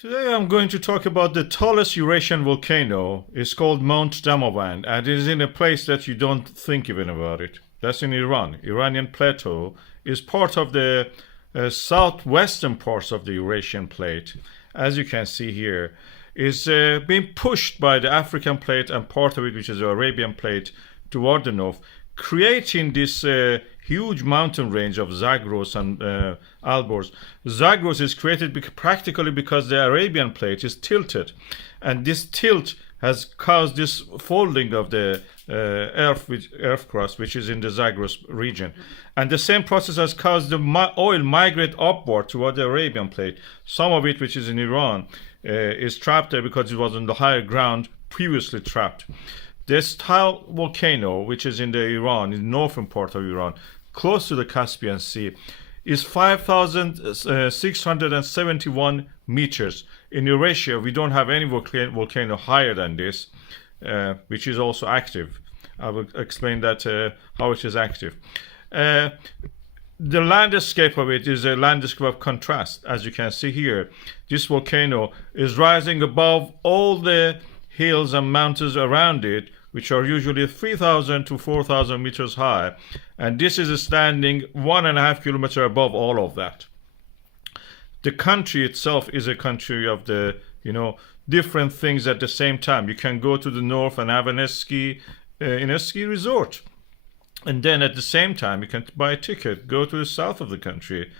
Today I'm going to talk about the tallest Eurasian volcano. It's called Mount Damavand, and it is in a place that you don't think even about it. That's in Iran. Iranian plateau is part of the southwestern parts of the Eurasian plate. As you can see here, is being pushed by the African plate and part of it, which is the Arabian plate, toward the north, creating this huge mountain range of Zagros and Alborz. Zagros is created practically because the Arabian plate is tilted, and this tilt has caused this folding of the earth crust, which is in the Zagros region. And the same process has caused the oil migrate upward toward the Arabian plate. Some of it, which is in Iran, is trapped there because it was on the higher ground previously trapped. This tall volcano, which is in the Iran, in the northern part of Iran, close to the Caspian Sea, is 5,671 meters. In Eurasia, we don't have any volcano higher than this, which is also active. I will explain that how it is active. The landscape of it is a landscape of contrast. As you can see here, this volcano is rising above all the hills and mountains around it, which are usually 3,000 to 4,000 meters high, and this is standing 1.5 kilometers above all of that. The country itself is a country of the, different things at the same time. You can go to the north and have in a ski resort, and then at the same time you can buy a ticket, go to the south of the country,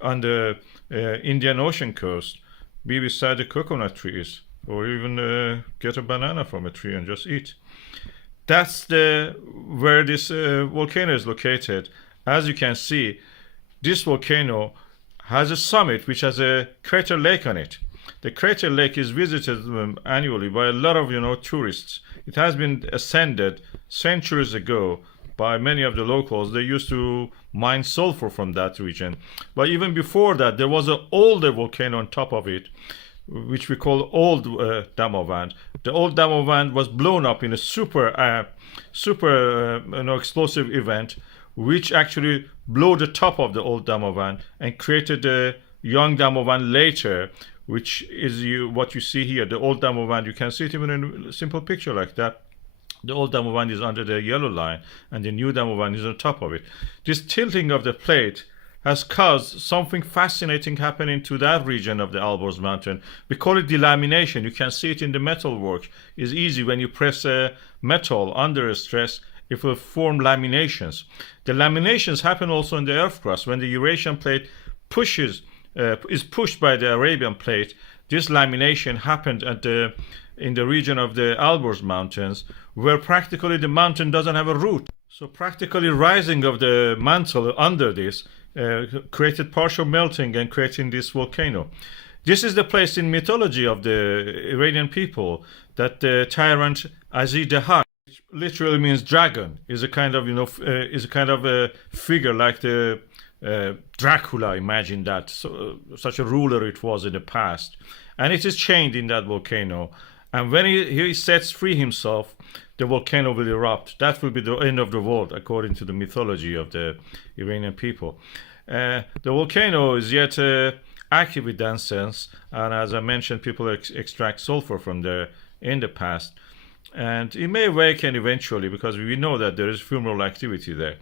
on the Indian Ocean coast, be beside the coconut trees, or even get a banana from a tree and just eat. That's where this volcano is located. As you can see, this volcano has a summit which has a crater lake on it. The crater lake is visited annually by a lot of tourists. It has been ascended centuries ago by many of the locals. They used to mine sulfur from that region. But even before that, there was an older volcano on top of it, which we call Old Damavand. The Old Damavand was blown up in a super explosive event, which actually blew the top of the Old Damavand and created the young Damavand later, which is what you see here. The Old Damavand, you can see it even in a simple picture like that. The Old Damavand is under the yellow line, and the new Damavand is on top of it. This tilting of the plate has caused something fascinating happening to that region of the Alborz mountain. We call it delamination. You can see it in the metal work. It's easy when you press a metal under a stress, it will form laminations. The laminations happen also in the earth crust. When the Eurasian plate is pushed by the Arabian plate, this lamination happened in the region of the Alborz mountains, where practically the mountain doesn't have a root. So practically rising of the mantle under this created partial melting and creating this volcano. This is the place in mythology of the Iranian people that the tyrant Aži Dahāka, which literally means dragon, is a kind of a figure like the Dracula. Imagine that, such a ruler it was in the past, and it is chained in that volcano. And when he sets free himself, the volcano will erupt. That will be the end of the world, according to the mythology of the Iranian people. The volcano is yet active in that sense, and as I mentioned, people extract sulfur from there in the past. And it may awaken eventually, because we know that there is fumarole activity there.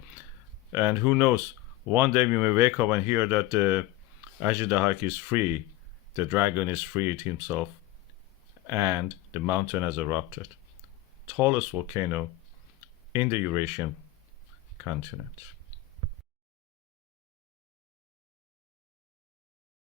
And who knows, one day we may wake up and hear that Aži Dahāka is free, the dragon is freed himself, and the mountain has erupted. Tallest volcano in the Eurasian continent.